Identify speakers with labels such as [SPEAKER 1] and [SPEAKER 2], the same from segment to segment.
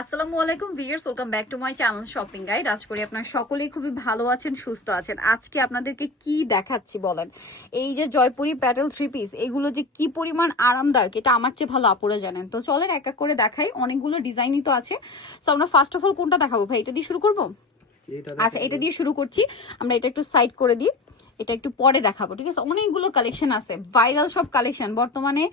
[SPEAKER 1] আসসালামু আলাইকুম viewers welcome back to my channel shopping guide. আজ করি আপনারা সকলেই খুবই ভালো আছেন সুস্থ আছেন। আজকে আপনাদেরকে কি দেখাচ্ছি বলেন? এই যে জয়পুরি প্যাটেল থ্রি পিস এগুলো যে কি পরিমাণ আরামদায়ক এটা আমার চেয়ে ভালো আপুরে জানেন। তো চলেন এক এক করে দেখাই অনেকগুলো ডিজাইনই তো আছে। সো আমরা ফার্স্ট অফ অল কোনটা দেখাবো ভাই? এটা দিয়ে শুরু করব? আচ্ছা এটা দিয়ে শুরু করছি। আমরা এটা একটু সাইড করে দিই। এটা একটু পরে দেখাবো, ঠিক আছে? অনেকগুলো কালেকশন আছে ভাইরাল সব কালেকশন বর্তমানে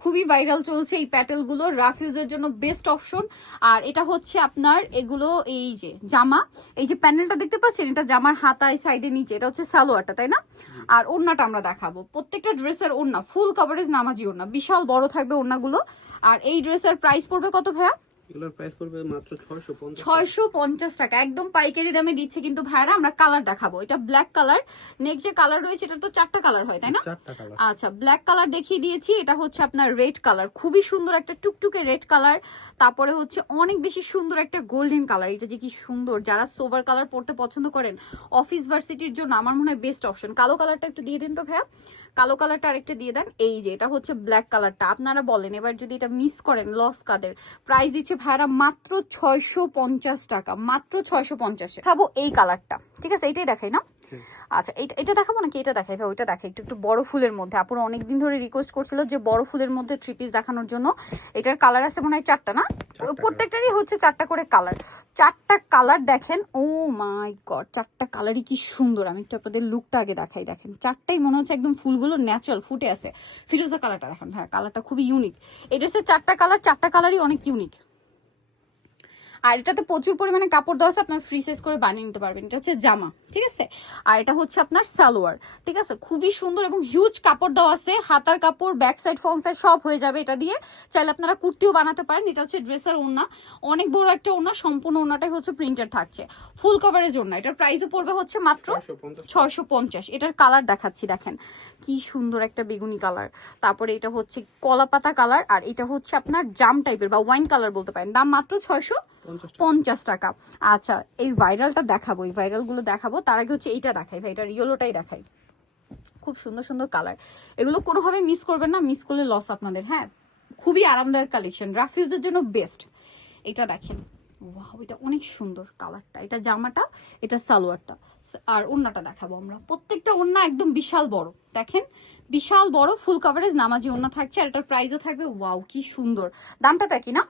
[SPEAKER 1] খুবই ভাইরাল চলছে এই প্যাটেলগুলো রাফ ইউজের জন্য বেস্ট অপশন আর এটা হচ্ছে আপনার এগুলো এই যে জামা, এই যে প্যানেলটা দেখতে পাচ্ছেন? এটা জামার হাতায় সাইডে নিচে, এটা হচ্ছে সালোয়ারটা, তাই না? আর ওড়নাটা আমরা দেখাবো। প্রত্যেকটা ড্রেসের ওড়না ফুল কভারেজ নামাজি ওড়না, বিশাল বড় থাকবে ওড়নাগুলো। আর এই ড্রেসের প্রাইস পড়বে কত ভাইয়া?
[SPEAKER 2] এগুলোর প্রাইস পড়বে মাত্র 650
[SPEAKER 1] ছয়শো পঞ্চাশ টাকা। একদম পাইকারি দামে দিচ্ছে কিন্তু ভাইরা আমরা কালার দেখাবো এটা ব্ল্যাক কালার নেক্সট যে কালার রয়েছে এটা তো চারটা কালার হয় তাই না?
[SPEAKER 2] চারটা কালার
[SPEAKER 1] আচ্ছা ব্ল্যাক কালার দেখিয়ে দিয়েছি। এটা হচ্ছে আপনার রেড কালার খুবই সুন্দর একটা টুকটুকে রেড কালার তারপরে হচ্ছে অনেক বেশি সুন্দর একটা গোল্ডেন কালার এটা যে কি সুন্দর। যারা সোভার কালার পড়তে পছন্দ করেন অফিস ভার্সিটির জন্য আমার মনে হয় বেস্ট অপশন কালো কালারটা একটু দিয়ে দিন তো ভাইয়া। কালো কালারটা আরেকটা দিয়ে দেন। এই যে এটা হচ্ছে ব্ল্যাক কালারটা আপনারা বলেন এবার যদি এটা মিস করেন লস কাদের? প্রাইস দিচ্ছে ভাইরা মাত্র ছয়শো পঞ্চাশ টাকা মাত্র ছয়শো পঞ্চাশে। খাব এই কালারটা ঠিক আছে? এইটাই দেখাই না? আচ্ছা এটা এটা দেখাবো নাকি? এটা দেখাই ভাই ওইটা দেখাই একটু একটু বড় ফুলের মধ্যে। আপুরা অনেকদিন ধরে রিকোয়েস্ট করছিল যে বড় ফুলের মধ্যে থ্রি পিস দেখানোর জন্য। এটার কালার আছে মনে হয় চারটা না? প্রত্যেকটারই হচ্ছে চারটা করে কালার চারটা কালার দেখেন ও মাই গড চারটা কালারই কি সুন্দর। আমি একটু আপনাদের লুকটা আগে দেখাই দেখেন। চারটাই মনে হচ্ছে একদম ফুলগুলো ন্যাচারাল ফুটে আছে। ফিরোজা কালারটা দেখেন হ্যাঁ কালারটা খুবই ইউনিক এটা হচ্ছে চারটা কালার চারটা কালারই অনেক ইউনিক আর এটাতে প্রচুর পরিমাণে কাপড় দেওয়া আছে আপনার ফ্রি সাইজ করে বানিয়ে নিতে পারবেন। এটা হচ্ছে জামা ঠিক আছে? আর এটা হচ্ছে আপনার সালোয়ার ঠিক আছে? খুবই সুন্দর এবং হিউজ কাপড় দেওয়া আছে হাতার কাপড় ব্যাক সাইড ফ্রন্ট সাইড সব হয়ে যাবে এটা দিয়ে। চাইলে আপনারা কুর্তিও বানাতে পারেন এটা হচ্ছে ড্রেসের ওড়না। অনেক বড় একটা ওড়না সম্পূর্ণ ওড়নাটাই হচ্ছে প্রিন্টার থাকছে। ফুল কভারেজ ওড়না এটার প্রাইসও পড়বে হচ্ছে মাত্র ছয়শো পঞ্চাশ। এটার কালার দেখাচ্ছি দেখেন। কি সুন্দর একটা বেগুনি কালার তারপরে এটা হচ্ছে কলা পাতা কালার আর এটা হচ্ছে আপনার জাম টাইপের বা ওয়াইন কালার বলতে পারেন। দাম মাত্র ছয়শো
[SPEAKER 2] 50
[SPEAKER 1] পঞ্চাশ টাকা। আচ্ছা এই ভাইরালটা দেখাবো, এই ভাইরালগুলো দেখাবো। তার আগে হচ্ছে এইটা দেখাই ভাই, এটা ইয়েলোটাই দেখাই। খুব সুন্দর সুন্দর কালার এগুলো কোনোভাবে মিস করবেন না মিস করলে লস আপনাদের হ্যাঁ? খুবই আরামদায়ক কালেকশন রাফিউজের জন্য বেস্ট এটা দেখেন ওয়াও এটা অনেক সুন্দর কালারটা এটা জামাটা, এটা সালোয়ারটা। আর ওড়নাটা দেখাবো আমরা। প্রত্যেকটা ওড়না একদম বিশাল বড়। দেখেন, বিশাল বড় ফুল কাভারেজ নামাজি ওড়না থাকছে, আর এটার প্রাইসও থাকবে ওয়াও কি সুন্দর। দামটা একই না?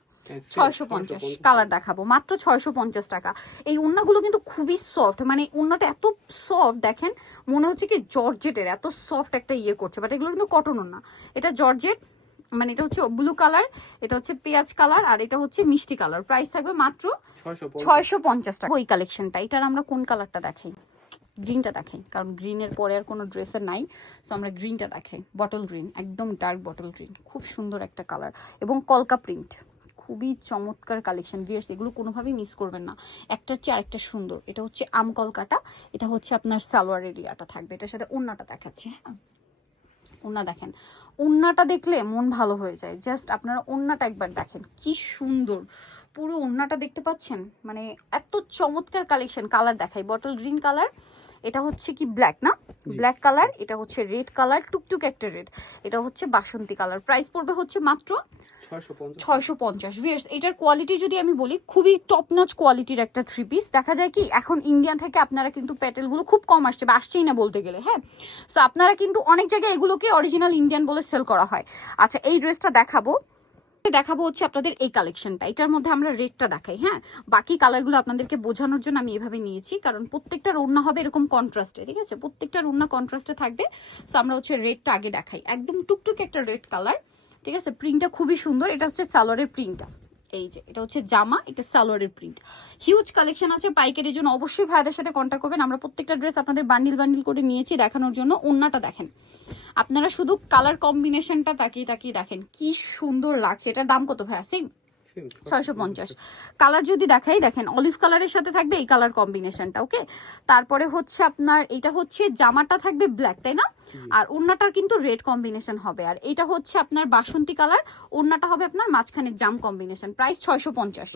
[SPEAKER 1] ছয়শো পঞ্চাশ কালার দেখাবো। মাত্র ছয়শো পঞ্চাশ টাকা। এই উন্নাগুলো কিন্তু খুবই সফট মানে উন্নাটা এত সফট দেখেন মনে হচ্ছে কি জর্জেটের এত সফট একটা ইয়ে করছে বাট এগুলো কিন্তু কটন না এটা জর্জেট মানে এটা হচ্ছে ব্লু কালার এটা হচ্ছে পেঁয়াজ কালার আর এটা হচ্ছে মিষ্টি কালার প্রাইস থাকবে মাত্র
[SPEAKER 2] 650
[SPEAKER 1] ছয়শো পঞ্চাশ টাকা। ওই কালেকশনটা এটার আমরা কোন কালারটা দেখাই? গ্রিনটা দেখাই কারণ গ্রিনের পরে আর কোনো ড্রেসের নাই সো আমরা গ্রিনটা দেখাই। বটল গ্রিন একদম ডার্ক বটল গ্রিন খুব সুন্দর একটা কালার এবং কলকা প্রিন্ট খুবই চমৎকার কালেকশন ভিয়ার্স এগুলো কোনোভাবেই মিস করবেন না। একটার চেয়ে আরেকটা সুন্দর। এটা হচ্ছে আম কলকাটা এটা হচ্ছে আপনার সালোয়ার এরিয়াটা থাকবে। এটার সাথে ওন্নাটা দেখাচ্ছি হ্যাঁ। ওন্না দেখেন। ওন্নাটা দেখলে মন ভালো হয়ে যায়। জাস্ট আপনারা ওন্নাটা একবার দেখেন। কি সুন্দর। পুরো ওন্নাটা দেখতে পাচ্ছেন? মানে এত চমৎকার কালেকশন কালার দেখাই। বটল গ্রিন কালার এটা হচ্ছে কি ব্ল্যাক না? ব্ল্যাক কালার এটা হচ্ছে রেড কালার টুকটুক একটা রেড এটা হচ্ছে বাসন্তী কালার প্রাইস পড়বে হচ্ছে মাত্র
[SPEAKER 2] 650
[SPEAKER 1] ছয়শো পঞ্চাশ। ভিয়ার্স এটার কোয়ালিটি যদি আমি বলি, খুবই টপ নচ কোয়ালিটির একটা থ্রি পিস দেখা যায় কি, এখন ইন্ডিয়ান থেকে আপনারা কিন্তু প্যাটেলগুলো খুব কম আসছে, বা আসছেই না বলতে গেলে হ্যাঁ? সো আপনারা কিন্তু অনেক জায়গায় এগুলোকে অরিজিনাল ইন্ডিয়ান বলে সেল করা হয়। আচ্ছা এই ড্রেসটা দেখাবো। দেখাবো হচ্ছে আপনাদের এই কালেকশনটা এটার মধ্যে আমরা রেডটা দেখাই হ্যাঁ? বাকি কালারগুলো আপনাদেরকে বোঝানোর জন্য আমি এভাবে নিয়েছি, কারণ প্রত্যেকটা রান্না হবে এরকম কন্ট্রাস্টে ঠিক আছে? প্রত্যেকটা রান্না কন্ট্রাস্টে থাকবে। সো আমরা হচ্ছে রেডটা আগে দেখাই। একদম টুকটুক একটা রেড কালার ঠিক আছে? প্রিন্টটা খুবই সুন্দর। এটা হচ্ছে সালোয়ারের প্রিন্টটা এই যে, এটা হচ্ছে জামা, এটা সালোয়ারের প্রিন্ট হিউজ কালেকশন আছে পাইকারির জন্য। অবশ্যই ভাইদের সাথে কন্ট্যাক্ট করবেন। আমরা প্রত্যেকটা ড্রেস আপনাদের বান্ডিল বান্ডিল করে নিয়েছি দেখানোর জন্য। ওন্নাটা দেখেন। আপনারা শুধু কালার কম্বিনেশনটা তাকিয়ে তাকিয়ে দেখেন। কি সুন্দর লাগছে। এটার দাম কত ভাই সেম ছয়শো পঞ্চাশ। কালার যদি দেখাই দেখেন অলিভ কালারের সাথে থাকবে এই কালার কম্বিনেশনটা ওকে তারপরে হচ্ছে আপনার এটা হচ্ছে জামাটা থাকবে ব্ল্যাক তাই না? আর ওড়নাটার কিন্তু রেড কম্বিনেশন হবে। আর এটা হচ্ছে আপনার বাসন্তী কালার ওড়নাটা হবে আপনার মাঝখানে জাম কম্বিনেশন প্রাইস ছয়শো পঞ্চাশ।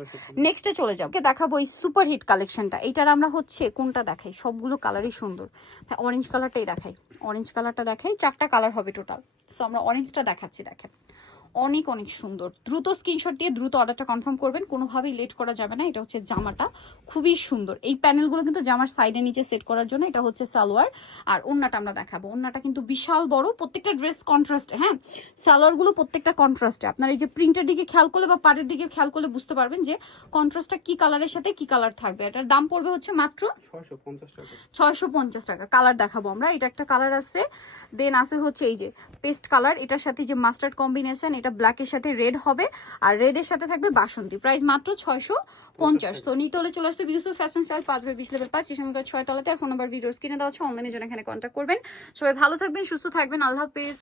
[SPEAKER 1] নেক্সটে চলে যাব ওকে দেখাবো এই সুপার হিট কালেকশনটা এটার আমরা হচ্ছে কোনটা দেখাই? সবগুলো কালারই সুন্দর। হ্যাঁ অরেঞ্জ কালারটাই দেখাই। অরেঞ্জ কালারটা দেখাই চারটা কালার হবে টোটাল সো আমরা অরেঞ্জটা দেখাচ্ছি দেখেন। অনেক অনেক সুন্দর। দ্রুত স্ক্রিনশট দিয়ে দ্রুত অর্ডারটা কনফার্ম করবেন। কোনোভাবেই লেট করা যাবে না। এটা হচ্ছে জামাটা। খুবই সুন্দর। এই প্যানেলগুলো কিন্তু জামার সাইডে নিচে সেট করার জন্য এটা হচ্ছে সালোয়ার। আর ওন্নাটা আমরা দেখাবো। ওন্নাটা কিন্তু বিশাল বড়। প্রত্যেকটা ড্রেস কন্ট্রাস্ট হ্যাঁ? সালোয়ারগুলো প্রত্যেকটা কন্ট্রাস্টে আপনার এই যে প্রিন্টের দিকে খেয়াল করলে বা পাড়ের দিকে খেয়াল করলে বুঝতে পারবেন যে কন্ট্রাস্টটা কি কালারের সাথে কি কালার থাকবে। এটার দাম পড়বে হচ্ছে মাত্র
[SPEAKER 2] ছয়শো পঞ্চাশ টাকা।
[SPEAKER 1] ছয়শো পঞ্চাশ টাকা। কালার দেখাবো আমরা। এটা একটা কালার আছে। দেন আছে হচ্ছে এই যে পেস্ট কালার এটার সাথে যে মাস্টার্ড কম্বিনেশন এটা ব্ল্যাকের সাথে রেড হবে আর রেডের সাথে থাকবে বাসন্তী। প্রাইস মাত্র ছয়শো পঞ্চাশ। সো নিতে হলে চলে আসতে বিউসুফ ফ্যাশন স্টাইল পাঁচ বাই বিশ লেভেল পাঁচ সময় ছয় তলাতে আর ফোন নাম্বার ভিডিওস কিনে দেওয়া হচ্ছে অনলাইনে জন্য এখানে কন্ট্যাক্ট করবেন। সবাই ভালো থাকবেন সুস্থ থাকবেন। আল্লাহ হাফেজ।